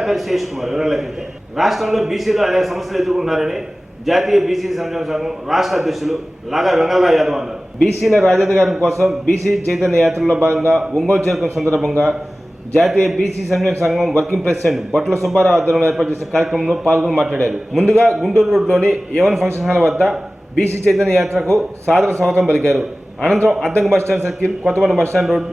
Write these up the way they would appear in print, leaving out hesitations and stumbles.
నా పేరు శేష్ కుమార్. వివరాలకైతే రాష్ట్రంలో బీసీలు అనేక సమస్యలు ఎదుర్కొంటున్నారని జాతీయ బీసీ సంక్షేమ సంఘం రాష్ట్ర అధ్యక్షులు లాగా వెంగళరావు యాదవ్ అన్నారు. బీసీల రాజ్యాధికారం కోసం బీసీ చైతన్య యాత్రలో భాగంగా ఒంగోలు చేరుకున్న సందర్భంగా జాతీయ బీసీ సంక్షేమ సంఘం వర్కింగ్ ప్రెసిడెంట్ బొట్ల సుబ్బారావు ఆధ్వర్యంలో ఏర్పాటు చేసిన కార్యక్రమంలో పాల్గొని మాట్లాడారు. ముందుగా గుంటూరు రోడ్లోని ఏవన్ ఫంక్షన్ హాల్ వద్ద బీసీ చైతన్య యాత్రకు సాదర స్వాగతం పలికారు. అనంతరం Addanki bus stand circle, Kothapalli bus stand road,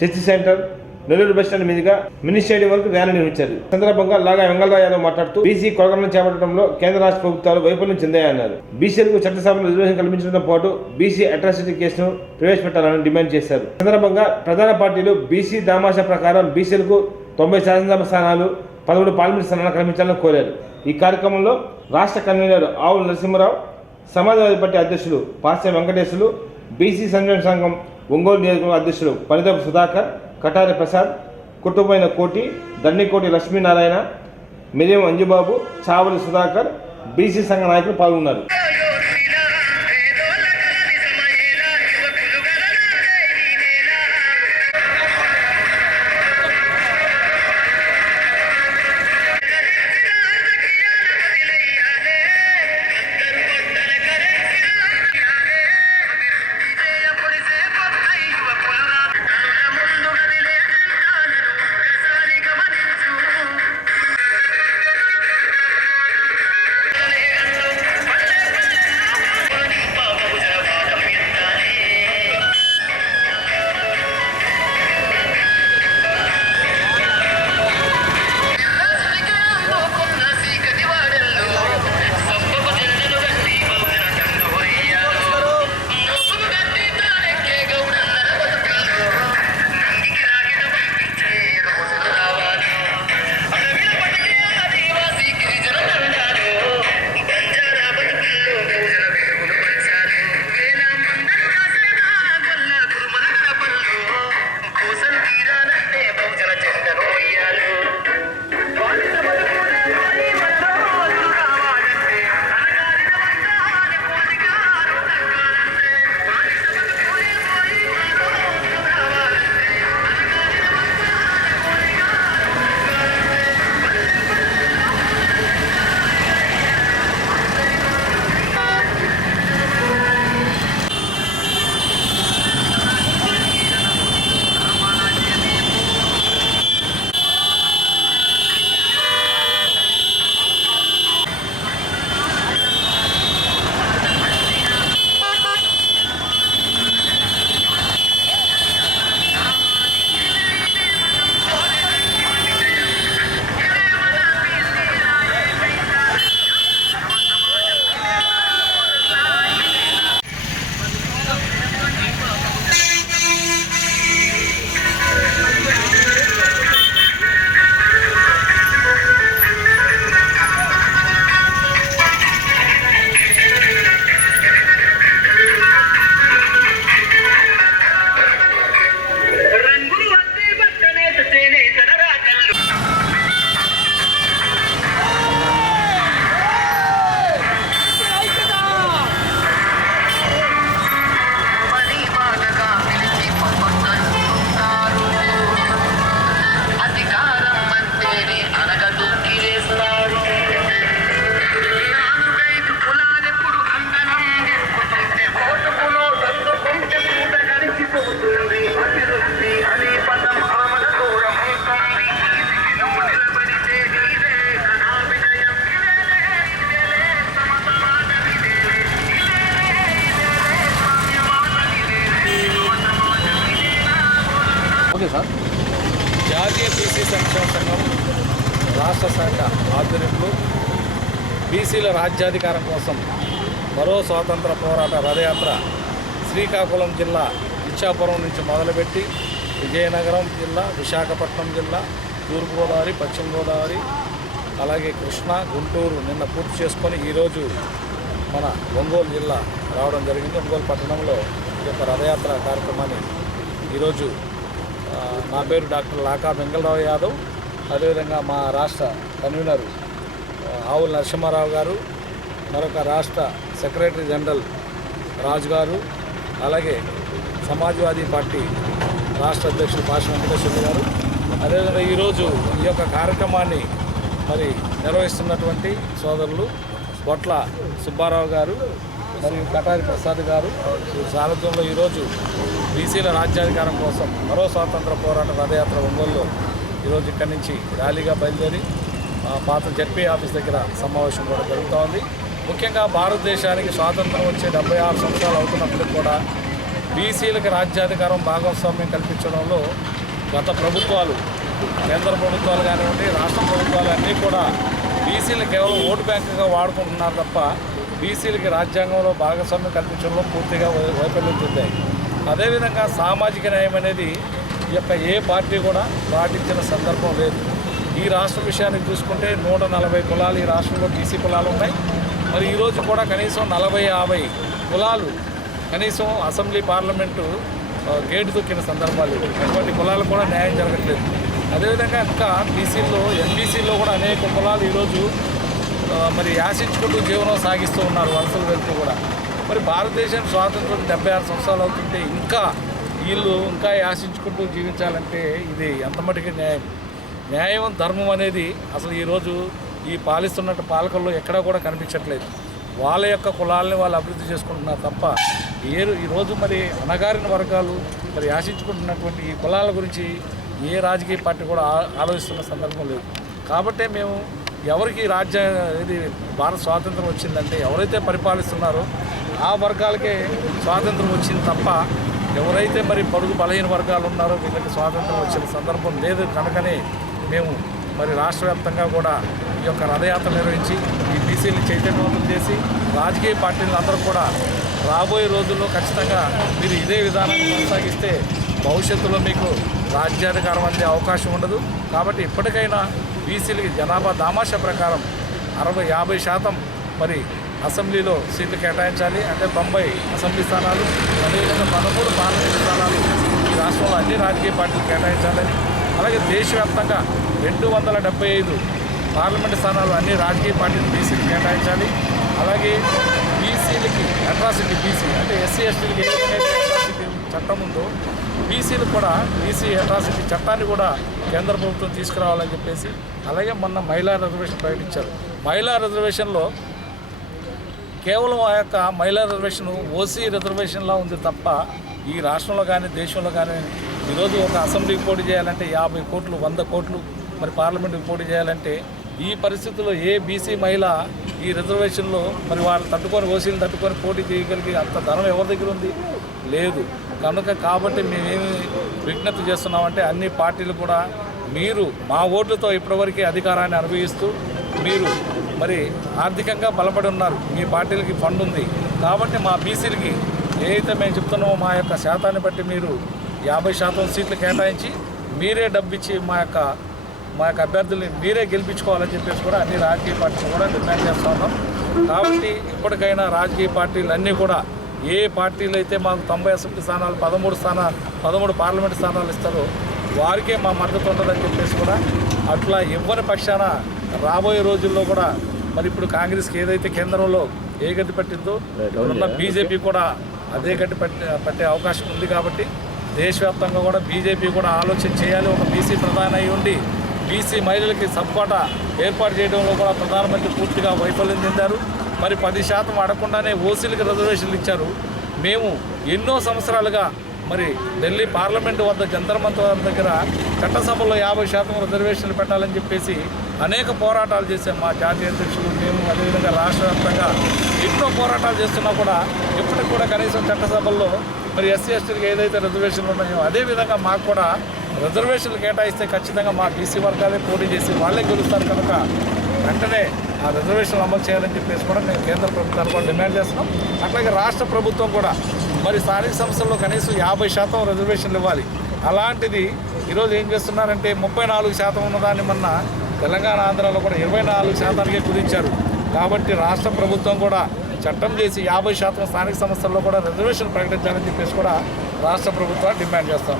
church centre, Nellore bus stand మీదుగా మినీ స్టేడియం వరకు ర్యాలీ నిర్వహించారు. సందర్భంగా లాగా వెంగళరావు యాదవ్ మాట్లాడుతూ బీసీ కొలగలను చేపట్టడంలో కేంద్ర రాష్ట్ర ప్రభుత్వాలు వైఫల్యం చెందాయన్నారు. బీసీలకు చట్టసభలో రిజర్వేషన్ కల్పించడంతో పాటు బీసీ అట్రాసిటీ కేసును ప్రవేశపెట్టాలని డిమాండ్ చేశారు. సందర్భంగా ప్రధాన పార్టీలు బీసీ దామాషా ప్రకారం బీసీలకు 90 శాసనసభ స్థానాలు, 11 పార్లమెంట్ స్థానాలు కల్పించాలని కోరారు. ఈ కార్యక్రమంలో రాష్ట్ర కన్వీనర్ ఆవుల నరసింహరావు, సమాజవాదీ పార్టీ అధ్యక్షులు పాస్య వెంకటేశ్వరులు, బీసీ సంక్షేమ సంఘం ఒంగోలు నియోజకవర్గ అధ్యక్షులు పరిదపు సుధాకర్, కటారి ప్రసాద్, కుటుంబైన కోటి, దండికోటి లక్ష్మీనారాయణ, మిరియం అంజుబాబు, చావలి సుధాకర్, బీసీ సంఘ నాయకులు పాల్గొన్నారు. జాతీయ బీసీ సంక్షేమ సంఘం రాష్ట్ర శాఖ ఆధ్వర్యంలో బీసీల రాజ్యాధికారం కోసం మరో స్వాతంత్ర పోరాట రథయాత్ర శ్రీకాకుళం జిల్లా ఇచ్చాపురం నుంచి మొదలుపెట్టి విజయనగరం జిల్లా, విశాఖపట్నం జిల్లా, తూర్పుగోదావరి, పశ్చిమ గోదావరి, అలాగే కృష్ణా, గుంటూరు నిన్న పూర్తి చేసుకొని ఈరోజు మన ఒంగోలు జిల్లా రావడం జరిగింది. ఒంగోలు పట్టణంలో ఈ యొక్క రథయాత్ర కార్యక్రమాన్ని ఈరోజు నా పేరు డాక్టర్ లాకా వెంగళరావు యాదవ్, అదేవిధంగా మా రాష్ట్ర కన్వీనర్ ఆవుల నరసింహారావు గారు, మరొక రాష్ట్ర సెక్రటరీ జనరల్ రాజు గారు, అలాగే సమాజ్వాదీ పార్టీ రాష్ట్ర అధ్యక్షుడు పాష వెంకటేశ్వర గారు, అదేవిధంగా ఈరోజు ఈ యొక్క కార్యక్రమాన్ని మరి నిర్వహిస్తున్నటువంటి సోదరులు బొట్ల సుబ్బారావు గారు మరియు కటారి ప్రసాద్ గారు సారథ్యంలో ఈరోజు బీసీల రాజ్యాధికారం కోసం మరో స్వాతంత్ర పోరాట రథయాత్ర ఒంగోలులో ఈరోజు ఇక్కడి నుంచి ర్యాలీగా బయలుదేరి పాత జడ్పీ ఆఫీస్ దగ్గర సమావేశం కూడా జరుగుతోంది. ముఖ్యంగా భారతదేశానికి స్వాతంత్రం వచ్చే 76 సంవత్సరాలు అవుతున్నప్పటికీ కూడా బీసీలకు రాజ్యాధికారం భాగస్వామ్యం కల్పించడంలో గత ప్రభుత్వాలు, కేంద్ర ప్రభుత్వాలు కానివ్వండి, రాష్ట్ర ప్రభుత్వాలు అన్నీ కూడా బీసీలు కేవలం ఓటు బ్యాంకుగా వాడుకుంటున్నారు తప్ప బీసీలకి రాజ్యాంగంలో భాగస్వామ్యం కల్పించడంలో పూర్తిగా వైఫల్యం చెందాయి. అదేవిధంగా సామాజిక న్యాయం అనేది ఈ యొక్క ఏ పార్టీ కూడా పాటించిన సందర్భం లేదు. ఈ రాష్ట్ర విషయానికి చూసుకుంటే 140 కులాలు ఈ రాష్ట్రంలో బీసీ కులాలు ఉన్నాయి. మరి ఈరోజు కూడా కనీసం 40-50 కులాలు కనీసం అసెంబ్లీ పార్లమెంటు గేటు దొక్కిన సందర్భాలు. అటువంటి కులాలు కూడా న్యాయం జరగట్లేదు. అదేవిధంగా ఇంకా బీసీల్లో, ఎంబీసీల్లో కూడా అనేక కులాలు ఈరోజు మరి యాసించుకుంటూ జీవనం సాగిస్తూ ఉన్నారు, వలసలు వెళ్తూ కూడా. మరి భారతదేశం స్వాతంత్రం 76 సంవత్సరాలు అవుతుంటే ఇంకా వీళ్ళు ఇంకా యాసించుకుంటూ జీవించాలంటే ఇది ఎంత మటుకు న్యాయం, ధర్మం అనేది అసలు ఈరోజు ఈ పాలిస్తున్నట్టు పాలకుల్లో ఎక్కడా కూడా కనిపించట్లేదు. వాళ్ళ యొక్క కులాలని వాళ్ళు అభివృద్ధి చేసుకుంటున్నారు తప్ప ఈరోజు మరి అణగారిన వర్గాలు మరి ఆశించుకుంటున్నటువంటి ఈ కులాల గురించి ఏ రాజకీయ పార్టీ కూడా ఆలోచిస్తున్న సందర్భం లేదు. కాబట్టే మేము ఎవరికి ఇది భారత స్వాతంత్రం వచ్చిందంటే ఎవరైతే పరిపాలిస్తున్నారో ఆ వర్గాలకే స్వాతంత్రం వచ్చింది తప్ప ఎవరైతే మరి పొరుగు బలహీన వర్గాలు ఉన్నారో వీళ్ళకి స్వాతంత్రం వచ్చిన సందర్భం లేదు. కనుకనే మేము మరి రాష్ట్ర వ్యాప్తంగా కూడా ఈ యొక్క రథయాత్ర నిర్వహించి ఈ బీసీని చైతన్యవంతం చేసి రాజకీయ పార్టీలు అందరూ కూడా రాబోయే రోజుల్లో ఖచ్చితంగా మీరు ఇదే విధానాన్ని కొనసాగిస్తే భవిష్యత్తులో మీకు రాజ్యాధికారం అందే అవకాశం ఉండదు. కాబట్టి ఇప్పటికైనా బీసీలకి జనాభా దామాషా ప్రకారం 60-50% మరి అసెంబ్లీలో సీట్లు కేటాయించాలి. అంటే 90 అసెంబ్లీ స్థానాలు, అదేవిధంగా 13 పార్లమెంటు స్థానాలు ఈ రాష్ట్రంలో అన్ని రాజకీయ పార్టీలు కేటాయించాలని, అలాగే దేశవ్యాప్తంగా 275 పార్లమెంటు స్థానాలు అన్ని రాజకీయ పార్టీలు బీసీలు కేటాయించాలి. అలాగే బీసీలకి అట్రాసిటీ బీసీ అంటే ఎస్సీ ఎస్టీలకి ఏ విధంగా అట్రాసిటీ చట్టం ఉందో బీసీలకు కూడా బీసీ అట్రాసిటీ చట్టాన్ని కూడా కేంద్ర ప్రభుత్వం తీసుకురావాలని చెప్పేసి, అలాగే మొన్న మహిళా రిజర్వేషన్ ప్రకటించారు. మహిళా రిజర్వేషన్లో కేవలం ఆ యొక్క మహిళా రిజర్వేషన్ ఓసీ రిజర్వేషన్లా ఉంది తప్ప ఈ రాష్ట్రంలో కానీ దేశంలో కానీ ఈరోజు ఒక అసెంబ్లీకి పోటీ చేయాలంటే 50 కోట్లు 100 కోట్లు, మరి పార్లమెంట్కి పోటీ చేయాలంటే ఈ పరిస్థితుల్లో ఏ బీసీ మహిళ ఈ రిజర్వేషన్లో మరి వాళ్ళు తట్టుకొని ఓసీలు తట్టుకొని పోటీ చేయగలిగే అంత ధనం ఎవరి దగ్గర ఉంది? లేదు. కాబట్టి మేమేమి విజ్ఞప్తి చేస్తున్నామంటే అన్ని పార్టీలు కూడా మీరు మా ఓట్లతో ఇప్పటివరకు అధికారాన్ని అనుభవిస్తూ మీరు మరి ఆర్థికంగా బలపడి ఉన్నారు, మీ పార్టీలకి ఫండ్ ఉంది. కాబట్టి మా బీసీలకి ఏదైతే మేము చెప్తున్నామో మా యొక్క శాతాన్ని బట్టి మీరు 50% సీట్లు కేటాయించి మీరే డబ్బిచ్చి మా యొక్క అభ్యర్థుల్ని మీరే గెలిపించుకోవాలని చెప్పేసి కూడా అన్ని రాజకీయ పార్టీలు కూడా డిమాండ్ చేస్తూ ఉన్నాం. కాబట్టి ఇప్పటికైనా రాజకీయ పార్టీలు అన్నీ కూడా ఏ పార్టీలు అయితే మాకు 90 అసెంబ్లీ స్థానాలు 13 పార్లమెంటు స్థానాలు ఇస్తారో వారికే మా మద్దతు ఉంటుందని చెప్పేసి కూడా అట్లా ఇవ్వని పక్షాన రాబోయే రోజుల్లో కూడా మరి ఇప్పుడు కాంగ్రెస్కి ఏదైతే కేంద్రంలో ఏ గడ్డి పట్టిందో ఇప్పుడున్న బీజేపీ కూడా అదే గడ్డి పట్టే అవకాశం ఉంది. కాబట్టి దేశవ్యాప్తంగా కూడా బీజేపీ కూడా ఆలోచన చేయాలి. ఒక బీసీ ప్రధాని అయి ఉండి బీసీ మహిళలకి సబ్కోటా ఏర్పాటు చేయడంలో కూడా ప్రధానమంత్రి పూర్తిగా వైఫల్యం చెందారు. మరి 10% అడగకుండానే ఓసీలకు రిజర్వేషన్లు ఇచ్చారు. మేము ఎన్నో సంవత్సరాలుగా మరి ఢిల్లీ పార్లమెంటు వద్ద జంతర్ మంతర్ దగ్గర చట్టసభలో 50% రిజర్వేషన్లు పెట్టాలని చెప్పేసి అనేక పోరాటాలు చేశాం. మా జాతీయ అధ్యక్షులు మేము అదేవిధంగా రాష్ట్ర వ్యాప్తంగా ఎన్నో పోరాటాలు చేస్తున్నా కూడా ఇప్పటికి కూడా కనీసం చట్టసభల్లో మరి ఎస్సీ ఎస్టీలకు ఏదైతే రిజర్వేషన్లు ఉన్నాయో అదేవిధంగా మాకు కూడా రిజర్వేషన్లు కేటాయిస్తే ఖచ్చితంగా మా బీసీ వర్గాలే పోటీ చేసి వాళ్ళే గెలుస్తారు. కనుక వెంటనే ఆ రిజర్వేషన్లు అమలు చేయాలని చెప్పేసి కూడా మేము కేంద్ర ప్రభుత్వాన్ని కూడా డిమాండ్ చేస్తున్నాం. అట్లాగే రాష్ట్ర ప్రభుత్వం కూడా మరి స్థానిక సంస్థల్లో కనీసం 50% రిజర్వేషన్లు ఇవ్వాలి. అలాంటిది ఈరోజు ఏం చేస్తున్నారంటే 34% ఉన్నదాన్ని మొన్న తెలంగాణ ఆంధ్రాలో కూడా 24%కే కుదించారు. కాబట్టి రాష్ట్ర ప్రభుత్వం కూడా చట్టం చేసి 50% స్థానిక సంస్థల్లో కూడా రిజర్వేషన్ ప్రకటించాలని చెప్పేసి కూడా రాష్ట్ర ప్రభుత్వాన్ని డిమాండ్ చేస్తాం.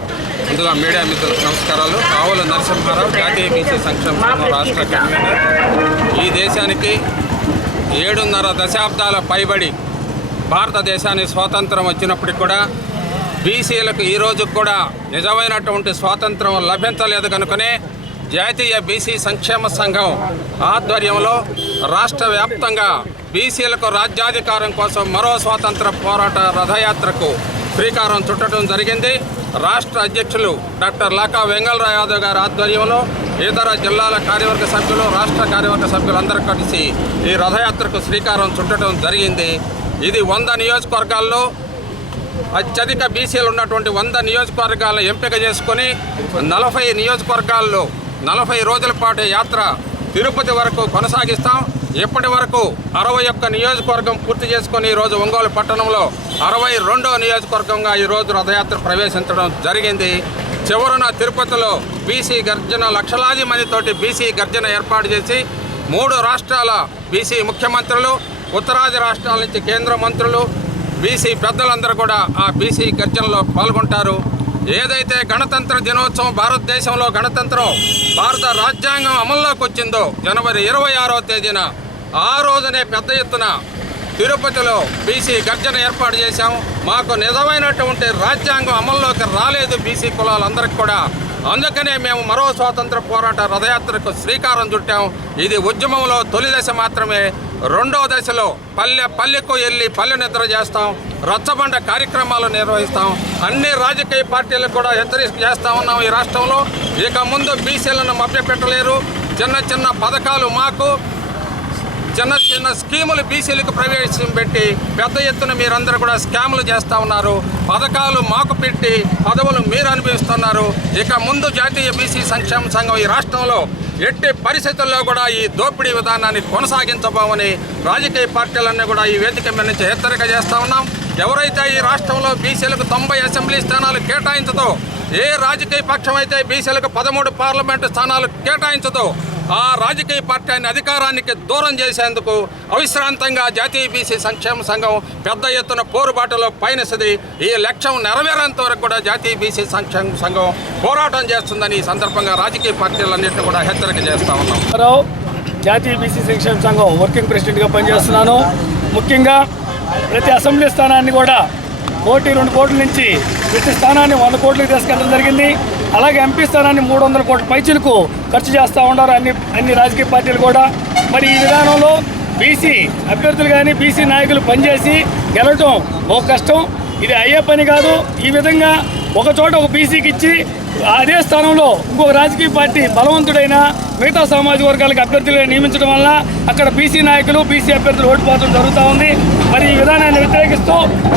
ముందుగా మీడియా మిత్రులకు నమస్కారాలు. ఆవుల నరసింహారావు, జాతీయ బీసీ సంక్షేమ సంఘం రాష్ట్ర కన్వీనర్. ఈ దేశానికి 7.5 దశాబ్దాల పైబడి భారతదేశానికి స్వాతంత్రం వచ్చినప్పటికి కూడా బీసీలకు ఈరోజు కూడా నిజమైనటువంటి స్వాతంత్రం లభించలేదు కనుకనే జాతీయ బీసీ సంక్షేమ సంఘం ఆధ్వర్యంలో రాష్ట్ర వ్యాప్తంగా బీసీలకు రాజ్యాధికారం కోసం మరో స్వాతంత్ర పోరాట రథయాత్రకు శ్రీకారం చుట్టడం జరిగింది. రాష్ట్ర అధ్యక్షులు డాక్టర్ లాకా వెంగళరావు యాదవ్ గారి ఆధ్వర్యంలో ఇతర జిల్లాల కార్యవర్గ సభ్యులు, రాష్ట్ర కార్యవర్గ సభ్యులందరూ కలిసి ఈ రథయాత్రకు శ్రీకారం చుట్టడం జరిగింది. ఇది 100 నియోజకవర్గాల్లో అత్యధిక బీసీలు ఉన్నటువంటి 100 నియోజకవర్గాలను ఎంపిక చేసుకొని 40 నియోజకవర్గాల్లో 40 రోజుల పాటు యాత్ర తిరుపతి వరకు కొనసాగిస్తాం. ఇప్పటి వరకు 61 నియోజకవర్గం పూర్తి చేసుకొని ఈరోజు ఒంగోలు పట్టణంలో 62వ నియోజకవర్గంగా ఈరోజు రథయాత్ర ప్రవేశించడం జరిగింది. చివరన తిరుపతిలో బీసీ గర్జన, లక్షలాది మందితోటి బీసీ గర్జన ఏర్పాటు చేసి 3 రాష్ట్రాల బీసీ ముఖ్యమంత్రులు, ఉత్తరాది రాష్ట్రాల నుంచి కేంద్ర మంత్రులు, బీసీ పెద్దలందరూ కూడా ఆ బీసీ గర్జనలో పాల్గొంటారు. ఏదైతే గణతంత్ర దినోత్సవం, భారతదేశంలో గణతంత్రం, భారత రాజ్యాంగం అమల్లోకి వచ్చిందో జనవరి 26వ తేదీన, ఆ రోజునే పెద్ద ఎత్తున తిరుపతిలో బీసీ గర్జన ఏర్పాటు చేశాం. మాకు నిజమైనటువంటి రాజ్యాంగం అమల్లోకి రాలేదు బీసీ కులాలందరికీ కూడా. అందుకనే మేము మరో స్వాతంత్ర పోరాట రథయాత్రకు శ్రీకారం చుట్టాం. ఇది ఉద్యమంలో తొలి దశ మాత్రమే. రెండవ దశలో పల్లె పల్లెకు వెళ్ళి పల్లె నిద్ర చేస్తాం, రచ్చబండ కార్యక్రమాలు నిర్వహిస్తాం. అన్ని రాజకీయ పార్టీలకు కూడా హెచ్చరిక చేస్తూ ఉన్నాం. ఈ రాష్ట్రంలో ఇక ముందు బీసీలను మభ్యపెట్టలేరు. చిన్న చిన్న పథకాలు మాకు, చిన్న చిన్న స్కీములు బీసీలకు ప్రవేశపెట్టి పెద్ద ఎత్తున మీరందరూ కూడా స్కాములు చేస్తూ ఉన్నారు. పథకాలు మాకు పెట్టి పదవులు మీరు అనుభవిస్తున్నారు. ఇక ముందు జాతీయ బీసీ సంక్షేమ సంఘం ఈ రాష్ట్రంలో ఎట్టి పరిస్థితుల్లో కూడా ఈ దోపిడీ విధానాన్ని కొనసాగించబోమని రాజకీయ పార్టీలన్నీ కూడా ఈ వేదిక మీద నుంచి హెచ్చరిక చేస్తూ ఉన్నాం. ఎవరైతే ఈ రాష్ట్రంలో బీసీలకు 90 అసెంబ్లీ స్థానాలు కేటాయించదో, ఏ రాజకీయ పక్షం అయితే బీసీలకు 13 పార్లమెంటు స్థానాలు కేటాయించదో, ఆ రాజకీయ పార్టీని అధికారానికి దూరం చేసేందుకు అవిశ్రాంతంగా జాతీయ బీసీ సంక్షేమ సంఘం పెద్ద ఎత్తున పోరుబాటులో పయనిస్తుంది. ఈ లక్ష్యం నెరవేరేంత వరకు కూడా జాతీయ బీసీ సంక్షేమ సంఘం పోరాటం చేస్తుందని ఈ సందర్భంగా రాజకీయ పార్టీలన్నింటినీ కూడా హెచ్చరిక చేస్తా ఉన్నాం. జాతీయ బీసీ సంక్షేమ సంఘం వర్కింగ్ ప్రెసిడెంట్గా పనిచేస్తున్నాను. ముఖ్యంగా ప్రతి అసెంబ్లీ స్థానాన్ని కూడా 1-2 కోట్ల నుంచి ప్రతి స్థానాన్ని 100 కోట్లకు తీసుకెళ్ళడం జరిగింది. అలాగే ఎంపీ స్థానాన్ని 300 కోట్ల పైచులకు ఖర్చు చేస్తూ ఉన్నారు అన్ని రాజకీయ పార్టీలు కూడా. మరి ఈ విధానంలో బీసీ అభ్యర్థులు కానీ బీసీ నాయకులు పనిచేసి గెలవటం ఒక కష్టం. ఇది అయ్యే పని కాదు. ఈ విధంగా ఒక చోట ఒక బీసీకి ఇచ్చి అదే స్థానంలో ఇంకొక రాజకీయ పార్టీ బలవంతుడైన మిగతా సామాజిక వర్గాలకు అభ్యర్థులుగా నియమించడం వల్ల అక్కడ బీసీ నాయకులు, బీసీ అభ్యర్థులు ఓడిపోవడం జరుగుతూ ఉంది. మరి ఈ విధానాన్ని వ్యతిరేకిస్తూ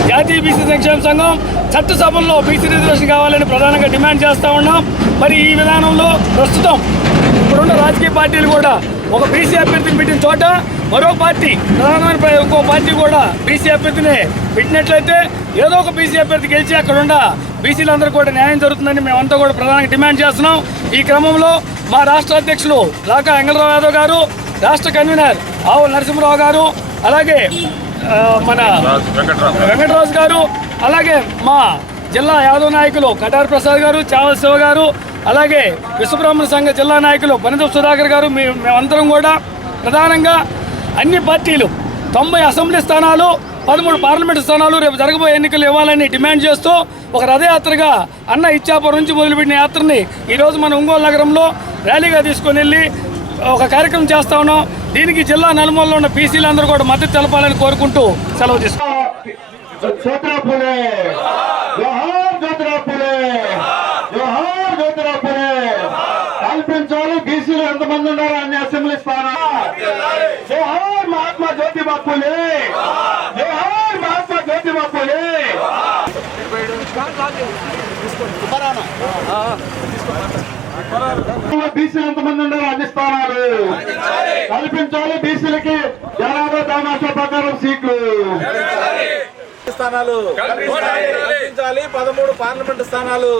జాతీయ బీసీ సంక్షేమ సంఘం చట్టసభల్లో బీసీ రిజర్వేషన్ కావాలని ప్రధానంగా డిమాండ్ చేస్తూ ఉన్నాం. మరి ఈ విధానంలో ప్రస్తుతం ఇప్పుడున్న రాజకీయ పార్టీలు కూడా ఒక బీసీ అభ్యర్థిని పెట్టిన చోట మరో పార్టీ, ప్రధానమైన ఇంకో పార్టీ కూడా బీసీ అభ్యర్థిని పెట్టినట్లయితే ఏదో ఒక బీసీ అభ్యర్థి గెలిచి అక్కడున్న బీసీలందరూ కూడా న్యాయం జరుగుతుందని మేమంతా కూడా ప్రధానంగా డిమాండ్ చేస్తున్నాం. ఈ క్రమంలో మా రాష్ట్ర అధ్యక్షులు లాకా వెంగళరావు యాదవ్ గారు, రాష్ట్ర కన్వీనర్ ఆవుల నరసింహరావు గారు, అలాగే మన వెంకటరాజు గారు, అలాగే మా జిల్లా యాదవ్ నాయకులు కటార్ ప్రసాద్ గారు, చావల్ శివ గారు, అలాగే విశ్వబ్రహ్మణ సంఘ జిల్లా నాయకులు బనిదం సుధాకర్ గారు, మేమందరం కూడా ప్రధానంగా అన్ని పార్టీలు 90 అసెంబ్లీ స్థానాలు, 13 పార్లమెంటు స్థానాలు రేపు జరగబోయే ఎన్నికలు ఇవ్వాలని డిమాండ్ చేస్తూ ఒక రథయాత్రగా అన్న ఇచ్చాపురం నుంచి మొదలుపెట్టిన యాత్రని ఈరోజు మన ఒంగోలు నగరంలో ర్యాలీగా తీసుకొని వెళ్ళి ఒక కార్యక్రమం చేస్తా ఉన్నాం. దీనికి జిల్లా నలుమూలలో ఉన్న బీసీలందరూ కూడా మద్దతు తెలపాలని కోరుకుంటూ సెలవు తీసుకుంటాం. కల్పించాలి. బీసీలు ఎంతమంది ఉన్నారు అన్ని అసెంబ్లీ స్థానాలు. జోహార్ మహాత్మా జ్యోతిబా ఫూలే, జోహార్ మహాత్మా జ్యోతిబా ఫూలే. బీసీలు ఎంతమంది ఉన్నారు అన్ని స్థానాలు కల్పించాలి. బీసీలకి జనాభా దామాషా ప్రకారం సీట్లు స్థానాలు కల్పించాలి. 13 పార్లమెంటు స్థానాలు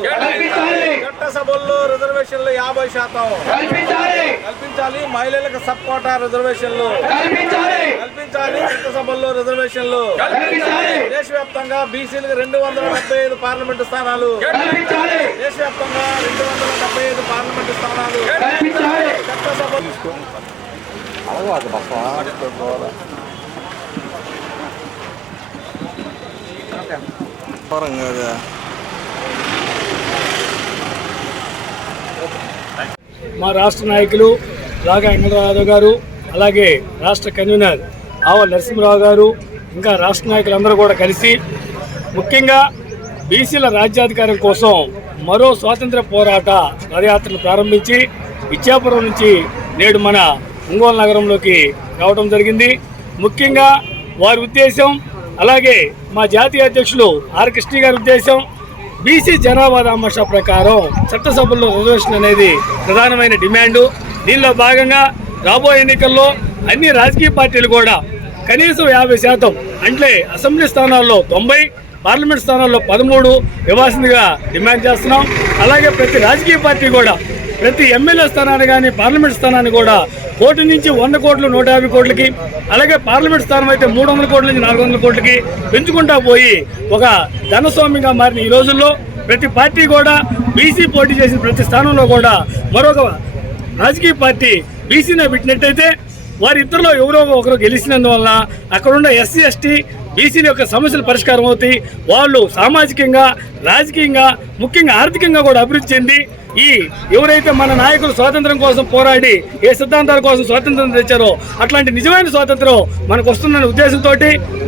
చట్టసభల్లో రిజర్వేషన్లు 50% కల్పించాలి. మహిళలకు సబ్ కోటా రిజర్వేషన్లు కల్పించాలి. చట్టసభల్లో రిజర్వేషన్లు దేశవ్యాప్తంగా బీసీలకు 275 పార్లమెంటు స్థానాలు దేశవ్యాప్తంగా 275 పార్లమెంటు స్థానాలు చట్టసభ మా రాష్ట్ర నాయకులు లాగా వెంకటరావు గారు, అలాగే రాష్ట్ర కన్వీనర్ ఆవల నరసింహరావు గారు, ఇంకా రాష్ట్ర నాయకులందరూ కూడా కలిసి ముఖ్యంగా బీసీల రాజ్యాధికారం కోసం మరో స్వాతంత్ర పోరాట రథయాత్రను ప్రారంభించి ఇచ్చాపురం నుంచి నేడు మన ఒంగోలు నగరంలోకి రావడం జరిగింది. ముఖ్యంగా వారి ఉద్దేశం, అలాగే మా జాతీయ అధ్యక్షులు ఆర్ కృష్ణ గారి ఉద్దేశం, బీసీ జనాభా దామాషా ప్రకారం చట్టసభల్లో రిజర్వేషన్ అనేది ప్రధానమైన డిమాండు. దీనిలో భాగంగా రాబోయే ఎన్నికల్లో అన్ని రాజకీయ పార్టీలు కూడా కనీసం 50% అంటే అసెంబ్లీ స్థానాల్లో 90, పార్లమెంట్ స్థానాల్లో 13 ఇవ్వాల్సిందిగా డిమాండ్ చేస్తున్నాం. అలాగే ప్రతి రాజకీయ పార్టీ కూడా ప్రతి ఎమ్మెల్యే స్థానాన్ని కానీ పార్లమెంట్ స్థానాన్ని కూడా 1 కోటి నుంచి 100 కోట్లు 150 కోట్లకి, అలాగే పార్లమెంట్ స్థానం అయితే 300 కోట్ల నుంచి 400 కోట్లకి పెంచుకుంటా పోయి ఒక ధనస్వామిగా మారిన ఈ రోజుల్లో ప్రతి పార్టీ కూడా బీసీ పోటీ చేసిన ప్రతి స్థానంలో కూడా మరొక రాజకీయ పార్టీ బీసీనే పెట్టినట్టయితే వారిద్దరిలో ఎవరో ఒకరు గెలిచినందువల్ల అక్కడున్న ఎస్సీ ఎస్టీ బీసీల యొక్క సమస్యలు పరిష్కారం అవుతాయి. వాళ్ళు సామాజికంగా, రాజకీయంగా, ముఖ్యంగా ఆర్థికంగా కూడా అభివృద్ధి చెంది ఈ ఎవరైతే మన నాయకులు స్వాతంత్రం కోసం పోరాడి ఏ సిద్ధాంతాల కోసం స్వాతంత్రం తెచ్చారో అట్లాంటి నిజమైన స్వాతంత్రం మనకు వస్తుందనే ఉద్దేశంతో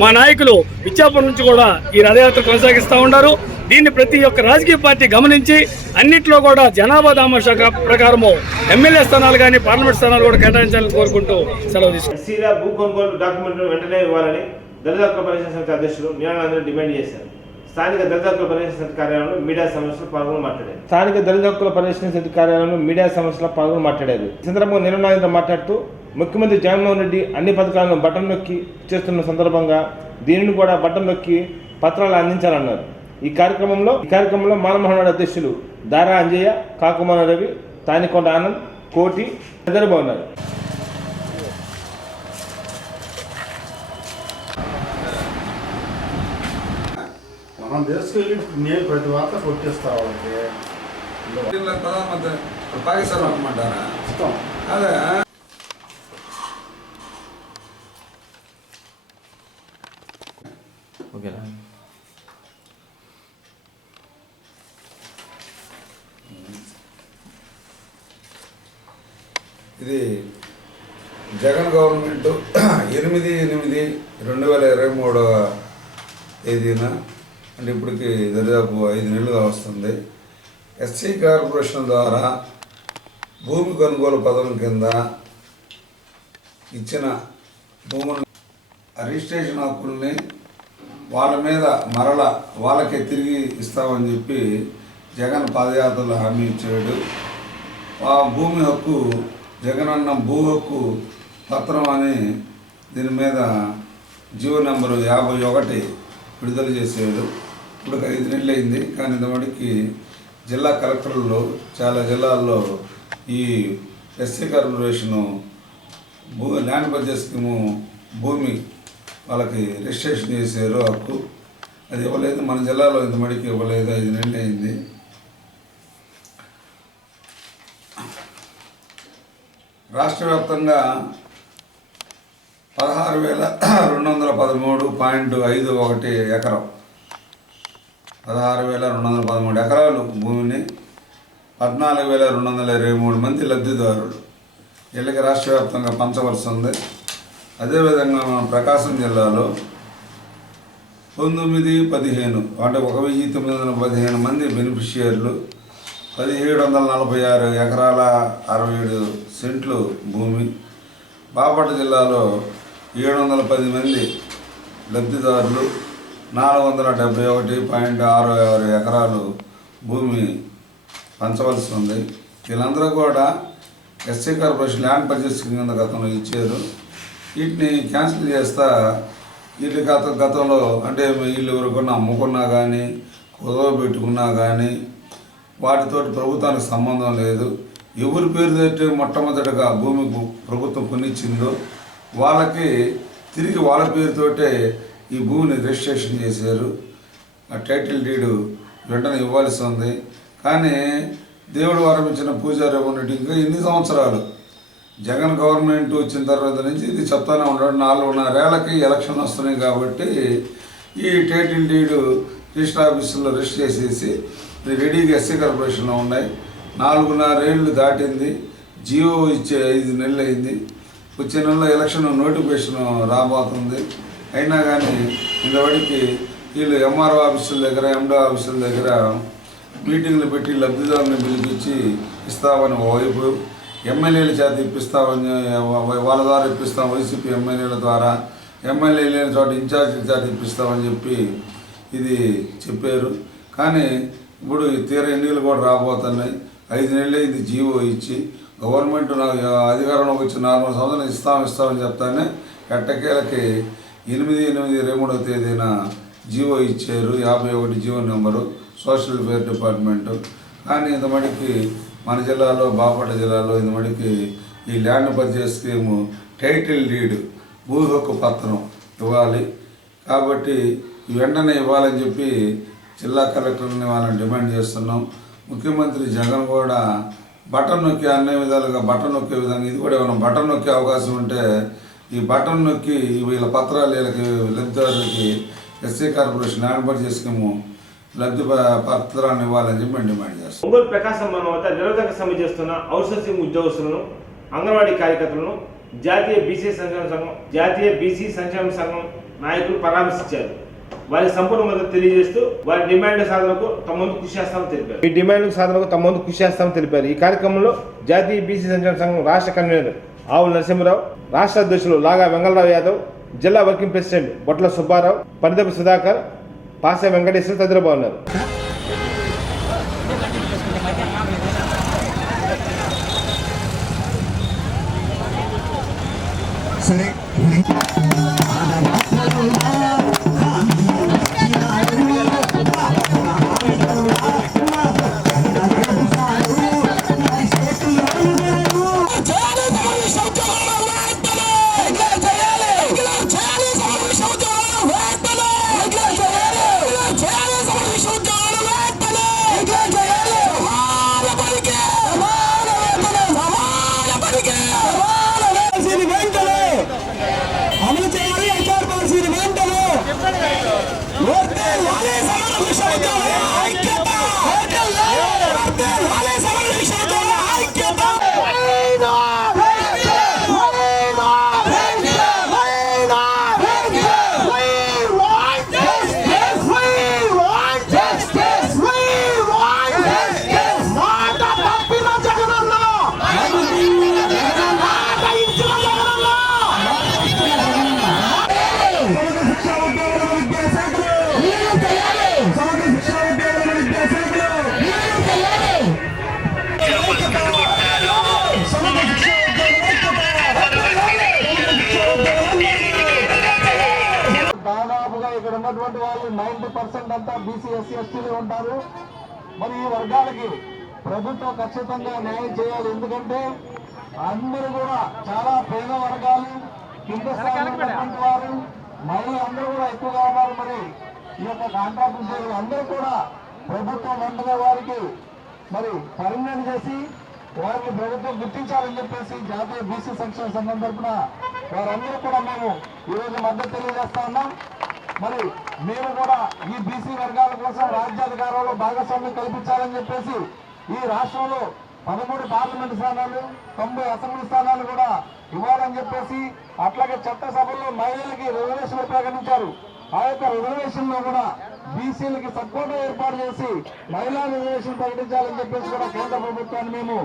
మా నాయకులు ఇచ్చాపురం నుంచి కూడా ఈ రథయాత్ర కొనసాగిస్తూ ఉన్నారు. దీన్ని ప్రతి ఒక్క రాజకీయ పార్టీ గమనించి అన్నింటిలో కూడా జనాభా దామాషా ప్రకారము ఎమ్మెల్యే స్థానాలు కానీ పార్లమెంట్ స్థానాలు కూడా కేటాయించాలని కోరుకుంటూ సెలవు తీసుకుంటాం. ఎస్సీల భూ కొనుగోలు డాక్యుమెంట్ను వెంటనే ఇవ్వాలని దళిత హక్కుల పరిరక్షణ సమితి అధ్యక్షులు మీనానందరెడ్డి డిమాండ్ చేశారు. స్థానిక దళిత హక్కుల పరిరక్షణ సమితి కార్యాలయంలో మీడియా సమస్యలు పాల్గొని మాట్లాడారు. స్థానిక దళిత హక్కుల పరిరక్షణ సమితి కార్యాలయంలో మీడియా సమస్యలు పాల్గొని మాట్లాడారు. ఈ సందర్భంగా నిర్మలానంద మాట్లాడుతూ ముఖ్యమంత్రి జగన్మోహన్ రెడ్డి అన్ని పథకాలను బటన్ నొక్కి చేస్తున్న సందర్భంగా దీనిని కూడా బటన్ నొక్కి పత్రాలు అందించాలన్నారు. ఈ కార్యక్రమంలో మానమోహన్ అధ్యక్షులు దారా అంజయ్య, కాకుమాన రవి, తానికొండ ఆనంద్, కోటి తదితరులు ఉన్నారు. మనం తీసుకెళ్ళి నేను ప్రతి వార్త కొట్టేస్తా వాళ్ళకి ప్రధానమంత్రి పాకిస్తాన్ అనమాటారా ఇస్తాం. అదే ఓకేనా? ఇది జగన్ గవర్నమెంట్ 8/8/2023 తేదీన అంటే ఇప్పటికి దరిదాపు 5 నెలలుగా వస్తుంది. ఎస్సీ కార్పొరేషన్ ద్వారా భూమి కొనుగోలు పథకం కింద ఇచ్చిన భూముల రిజిస్ట్రేషన్ హక్కుల్ని వాళ్ళ మీద వాళ్ళకే తిరిగి ఇస్తామని చెప్పి జగన్ పాదయాత్రలో హామీ ఇచ్చాడు. ఆ భూమి హక్కు జగనన్న భూ హక్కు పత్రం అని దీని మీద జీవో నెంబరు 51 విడుదల చేసాడు. ఇప్పుడు 5 నెలలు అయింది. కానీ ఇంతమటికి జిల్లా కలెక్టర్లు చాలా జిల్లాల్లో ఈ SC corporation land budget scheme భూమి వాళ్ళకి రిజిస్ట్రేషన్ చేశారు హక్కు. అది ఇవ్వలేదు. మన జిల్లాలో ఇంతమటికి ఇవ్వలేదు. 5 నెలలు అయింది. రాష్ట్ర వ్యాప్తంగా 16,213.51 ఎకరం 16,213 ఎకరాలు భూమిని 14,223 మంది లబ్ధిదారులు వీళ్ళకి రాష్ట్ర వ్యాప్తంగా పంచవలసి ఉంది. అదేవిధంగా మన ప్రకాశం జిల్లాలో 9,15 అంటే 1,915 మంది బెనిఫిషియర్లు 1,746 ఎకరాల 67 సెంట్లు భూమి. బాపట్ల జిల్లాలో 710 మంది లబ్ధిదారులు 471.66 ఎకరాలు భూమి పంచవలసి ఉంది. వీళ్ళందరూ కూడా ఎస్సీ కార్పొరేషన్ ల్యాండ్ పర్చేస్ కింద గతంలో ఇచ్చారు. వీటిని క్యాన్సిల్ చేస్తా వీళ్ళు గతంలో అంటే వీళ్ళు ఎవరికన్నా అమ్ముకున్నా కానీ కుదవ పెట్టుకున్నా కానీ వాటితోటి ప్రభుత్వానికి సంబంధం లేదు. ఎవరి పేరు తోటి మొట్టమొదటిగా భూమి ప్రభుత్వం కొనిచ్చిందో వాళ్ళకి తిరిగి వాళ్ళ పేరుతోటే ఈ భూమిని రిజిస్ట్రేషన్ చేశారు. ఆ టైటిల్ డీడు వెంటనే ఇవ్వాల్సి ఉంది. కానీ దేవుడు వరం ఇచ్చిన పూజారి ఉన్నట్టు ఇంకా ఎన్ని సంవత్సరాలు జగన్ గవర్నమెంట్ వచ్చిన తర్వాత నుంచి ఇది చెప్తానే ఉంటాడు. 4.5 ఏళ్ళకి ఎలక్షన్ వస్తున్నాయి కాబట్టి ఈ టైటిల్ డీడు రిజిస్టర్ ఆఫీసులో రిజిస్టర్ చేసేసి రెడీగా ఎస్సీ కార్పొరేషన్లో ఉన్నాయి. 4.5 ఏళ్ళు దాటింది. జియో ఇచ్చే 5 నెలలు అయింది. వచ్చే నెలలో ఎలక్షన్ నోటిఫికేషన్ రాబోతుంది. అయినా కానీ ఇంతవరకు వీళ్ళు ఎంఆర్ఓ ఆఫీసుల దగ్గర ఎండో ఆఫీసుల దగ్గర మీటింగ్లు పెట్టి లబ్ధిదారులను పిలిపించి ఇస్తామని వైపు, ఎమ్మెల్యేల చేత ఇప్పిస్తామని వాళ్ళ ద్వారా ఇప్పిస్తాం, వైసీపీ ఎమ్మెల్యేల ద్వారా, ఎమ్మెల్యే లేని చోట ఇన్ఛార్జీల చేత ఇప్పిస్తామని చెప్పి ఇది చెప్పారు. కానీ ఇప్పుడు తీర ఎన్నికలు కూడా రాబోతున్నాయి. 5 నెలలు ఇది జీవో ఇచ్చి గవర్నమెంట్ అధికారంలోకి వచ్చి 4 సంవత్సరాలు ఇస్తామని చెప్తానే ఎట్టకేలకి 8/8/23వ తేదీన జీవో ఇచ్చారు. 51 GO number social welfare department. కానీ ఇంతమటికి మన జిల్లాలో, బాపట్ల జిల్లాలో ఇంతమటికి ఈ land purchase scheme title deed, భూ హక్కు పత్రం ఇవ్వాలి. కాబట్టి వెంటనే ఇవ్వాలని చెప్పి జిల్లా కలెక్టర్ని వాళ్ళని డిమాండ్ చేస్తున్నాం. ముఖ్యమంత్రి జగన్ కూడా బటన్ నొక్కి అన్ని విధాలుగా బటన్ నొక్కే విధంగా ఇది కూడా ఏమైనా బటన్ నొక్కే అవకాశం ఉంటే ఈ బటన్ నొక్కి వీళ్ళ పత్రాలు వీళ్ళకి లబ్ధిదారులకి SC corporation land purchase scheme లబ్ధి పత్రాన్ని ఇవ్వాలని చెప్పి డిమాండ్ చేస్తాం. ఒంగోలు ప్రకాశం మనం వద్ద నిరోధక సమ్మె చేస్తున్న అవుట్సోర్సింగ్ ఉద్యోగస్తులను, అంగన్వాడీ కార్యకర్తలను జాతీయ బీసీ సంక్షేమ సంఘం నాయకులు పరామర్శించారు. వారి సంపూర్ణ మద్దతు తెలియజేస్తూ వారి డిమాండ్ల సాధనకు తమ వంతు కృషి చేస్తామని తెలిపారు. ఈ డిమాండ్ల సాధనకు తమ వంతు కృషి చేస్తామని తెలిపారు. ఈ కార్యక్రమంలో జాతీయ బీసీ సంక్షేమ సంఘం రాష్ట్ర కన్వీనర్ ఆవుల నరసింహరావు, రాష్ట్ర అధ్యక్షులు లాగా వెంగళరావు యాదవ్, జిల్లా వర్కింగ్ ప్రెసిడెంట్ బొట్ల సుబ్బారావు, పరిదపు సుధాకర్, పాసే వెంకటేశ్వర తదితరులు ఉన్నారు. దాదాపుగా ఇక్కడ ఉన్నటువంటి వాళ్ళు 90% అంతా బీసీ ఎస్సీ ఎస్టీలు ఉంటారు. మరి ఈ వర్గాలకి ప్రభుత్వం ఖచ్చితంగా న్యాయం చేయాలి. ఎందుకంటే అందరూ కూడా చాలా పేద వర్గాలు, కింద స్థాయిలో ఉన్నటువంటి వారు, మహిళలు అందరూ కూడా ఎక్కువగా ఉన్నారు. మరి ఈ యొక్క కాంట్రాక్ట్ ఉద్యోగులు అందరూ కూడా ప్రభుత్వం వెంటనే వారికి మరి పర్మనెంట్ చేసి వారిని ప్రభుత్వం గుర్తించాలని చెప్పేసి జాతీయ బీసీ సంక్షేమ సంఘం తరఫున వారందరూ కూడా మేము ఈరోజు మద్దతు తెలియజేస్తా ఉన్నాం. మరి మేము కూడా ఈ బీసీ వర్గాల కోసం రాజ్యాధికారంలో భాగస్వామ్యం కల్పించాలని చెప్పేసి ఈ రాష్ట్రంలో 13 పార్లమెంటు స్థానాలు, 90 అసెంబ్లీ స్థానాలు కూడా ఇవ్వాలని చెప్పేసి, అట్లాగే చట్టసభల్లో మహిళలకి రిజర్వేషన్లు ప్రకటించారు. ఆ యొక్క రిజర్వేషన్ లో కూడా బీసీలకి సపోర్ట్ ఏర్పాటు చేసి మహిళా రిజర్వేషన్ ప్రకటించాలని చెప్పేసి కూడా కేంద్ర ప్రభుత్వాన్ని మేము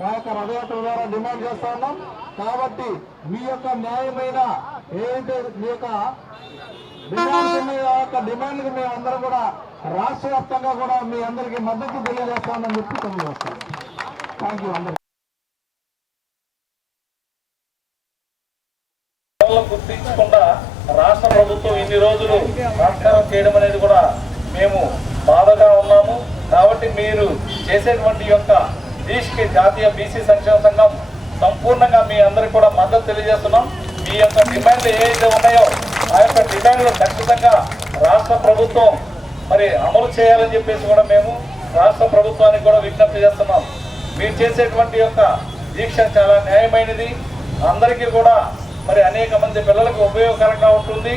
మా యొక్క రథయాత్ర ద్వారా డిమాండ్ చేస్తా ఉన్నాం. కాబట్టి మీ యొక్క న్యాయమైన ఏదైతే మీ యొక్క డిమాండ్కి మేము అందరం కూడా రాష్ట్ర వ్యాప్తంగా కూడా మీ అందరికీ మద్దతు తెలియజేస్తామని చెప్పి తెలియజేస్తాం. థ్యాంక్ యూ అందరికీ. గుర్తించకుండా రాష్ట్ర ప్రభుత్వం ఇన్ని రోజులు రాష్ట్రం చేయడం అనేది కూడా మేము బాధగా ఉన్నాము. కాబట్టి మీరు చేసేటువంటి యొక్క దీక్షకి జాతీయ బీసీ సంక్షేమ సంఘం సంపూర్ణంగా మీ అందరికీ కూడా మద్దతు తెలియజేస్తున్నాం. మీ యొక్క డిమాండ్లు ఏవైతే ఉన్నాయో ఆ యొక్క డిమాండ్లు ఖచ్చితంగా రాష్ట్ర ప్రభుత్వం మరి అమలు చేయాలని చెప్పేసి కూడా మేము రాష్ట్ర ప్రభుత్వానికి కూడా విజ్ఞప్తి చేస్తున్నాం. మీరు చేసేటువంటి యొక్క దీక్ష చాలా న్యాయమైనది. అందరికీ కూడా మరి అనేక మంది పిల్లలకు ఉపయోగకరంగా ఉంటుంది.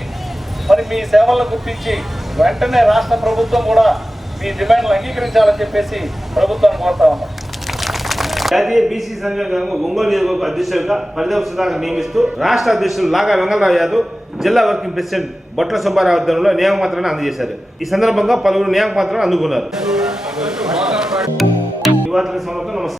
మరి మీ సేవలను గుర్తించి వెంటనే రాష్ట్ర ప్రభుత్వం కూడా మీ డిమాండ్లు అంగీకరించాలని చెప్పేసి ప్రభుత్వాన్ని కోరుతా ఉన్నాం. జాతీయ బీసీ సంక్షేమ సంఘం ఒంగోలు నియోజకవర్గ అధ్యక్షులుగా పరిదేవ్ సుధాకర్ నియమిస్తూ రాష్ట్ర అధ్యక్షులు లాగా వెంగళరావు యాదవ్, జిల్లా వర్కింగ్ ప్రెసిడెంట్ బొట్ల సుబ్బారావు ఆధ్వర్యంలో నియామపత్రాన్ని అందజేశారు. ఈ సందర్భంగా పలువురు నియామపత్రాలు అందుకున్నారు. నమస్కారం.